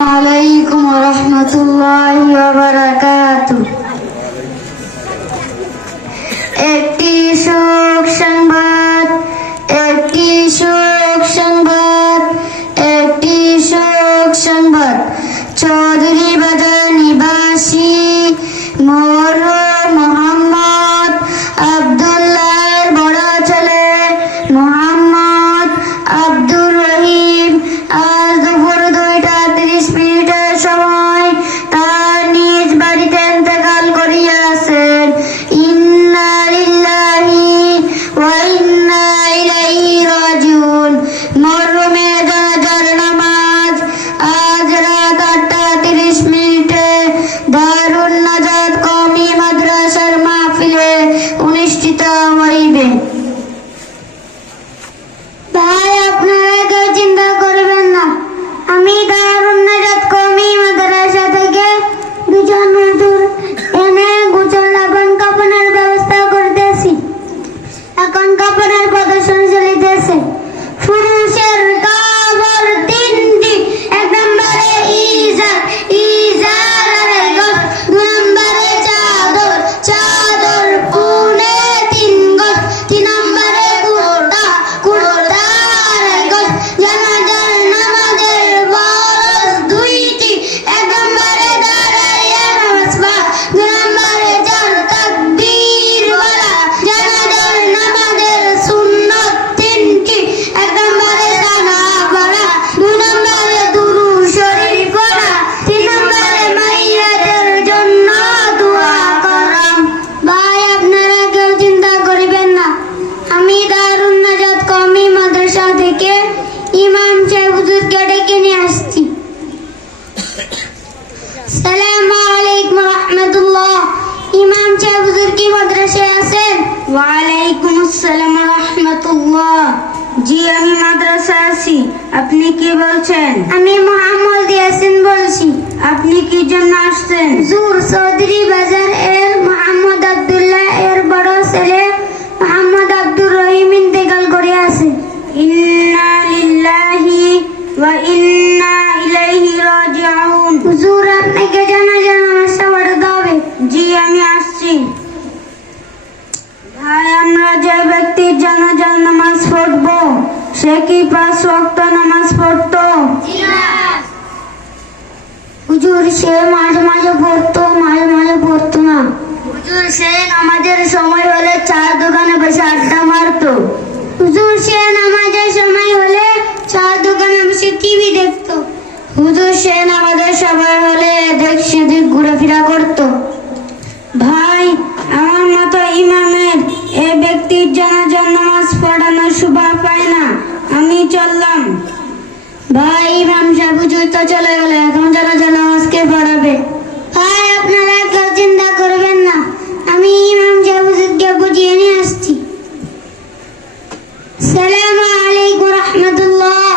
عليكم ورحمة الله وبركاته একটি শোক সংবাদ ওয়ালাইকুম আসসালাম রহমতুল্লাহ। জি আমি মাদ্রাসা আছি। আপনি কি বলছেন? আমি মোহাম্মদ ইয়াসিন বলছি। আপনি কি জন্য আসছেন? জুর চৌধুরী বাজার এর মোহাম্মদ আব্দুল্লাহ এর বড় ছেলে মোহাম্মদ আব্দুর রহিম ইন্তেকাল করে আছে। ইন্না লিল্লাহি ওয়া ইন্না ইলাইহি রাজিউন। হুজুর আপনাকে জানাজা নামাজটা পড়াতে হবে জি আমি আসছি। আমরা যে ব্যক্তির জানাজার নামাজ পড়ব, সে কি পাঁচ ওয়াক্ত নামাজ পড়তো? হুজুর, সে মাঝে মাঝে পড়তো, মাঝে মাঝে পড়তো না। হুজুর, সে নামাজের সময় হলে চার দোকানে বসে আড্ডা মারতো। হুজুর, সে নামাজের সময় হলে চার দোকানে বসে টিভি দেখতো। হুজুর, সে নামাজের সময় হলে এদিক সেদিক ঘোরাফেরা করতো। ভাই চললাম। ভাই ইমাম সাহেব হুজুর তো চলে গেলে এখন যারা নামাজকে পড়াবে। ভাই আপনারা কেউ চিন্তা করবেন না আমি ইমাম সাহেব হুজুরকে বুঝিয়ে নিয়ে আসছি। সালামু আলাইকুম রহমতুল্লাহ।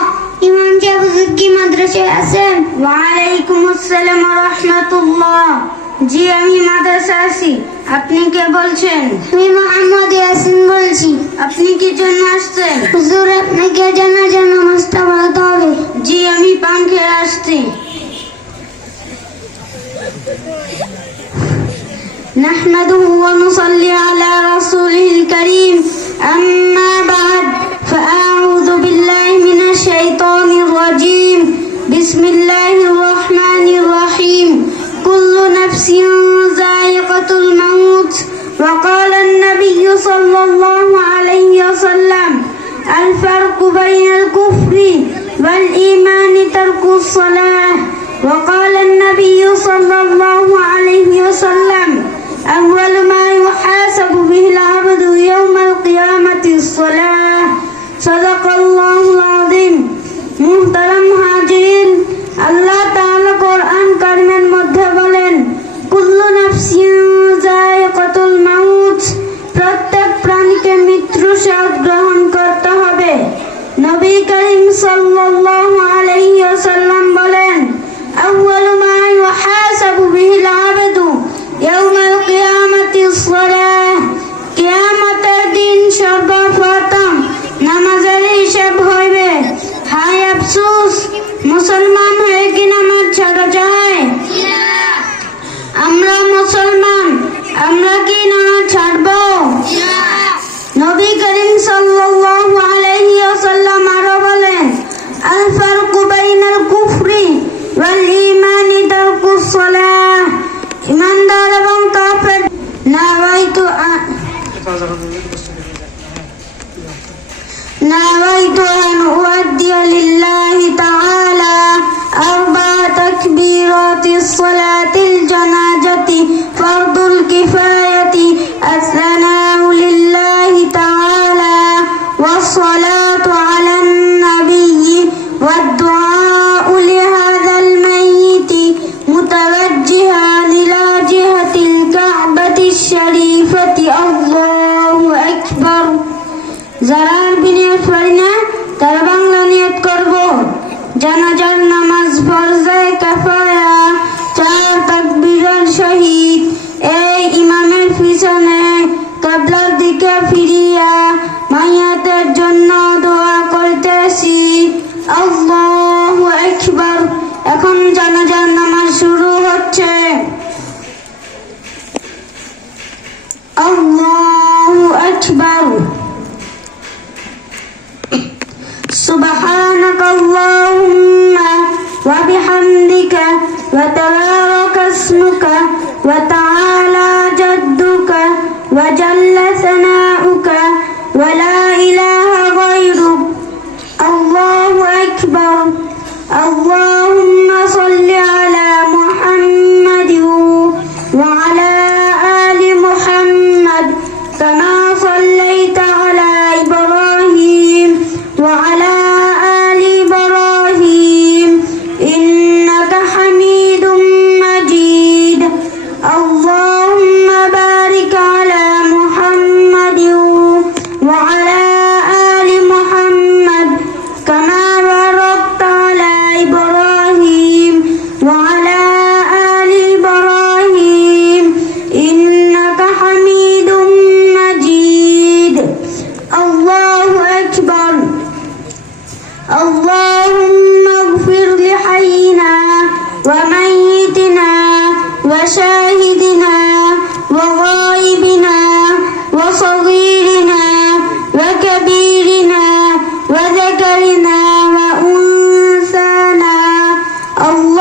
ইমাম সাহেব হুজুর কি মাদ্রাসায় আছেন? ওয়ালাইকুম আসসালাম রহমতুল্লাহ। জি আমি মাদ্রাসা আছি। আপনি কে বলছেন? আমি মোহাম্মদ ইয়াসিন বলছি আপনি কি জন্য আসছেন হুজুর আপনাকে জানাজা নামাজটা পড়াতে হবে জি আমি পান খেয়ে আসছি نحمده ونصلي على رسوله الفرق بين الكفر والإيمان ترك الصلاة وقال النبي صلى الله عليه وسلم أول ما يحاسب به العبد يوم القيامة الصلاة صدق الله العظيم মুহতারাম হাজিরিন আল্লাহ তাআলা কোরআন কারিমের মধ্যে বলেন কুল্লু নাফসিন যায়কাতুল মাউত প্রত্যেক প্রাণীকে মৃত্যু স্বাদ গ্রহণ করতে হবে নবী করিম সাল্লাল্লাহু আলাইহি ওয়াসাল্লাম বলেন, আউয়ালু মা ইউহাসাবু বিহিল আবদু ইয়াউমাল কিয়ামাতিস সালাহ কিয়ামতের দিন সর্বপ্রথম নামাজের হিসাব হইবে। হায় আফসোস, মুসলমান হয়ে কি নামাজ ছাড়া যায়? আমরা মুসলমান зараз. На وبحمدك وتبارك اسمك وتعالى جدك وجل ثناؤك ولا আল্লাহ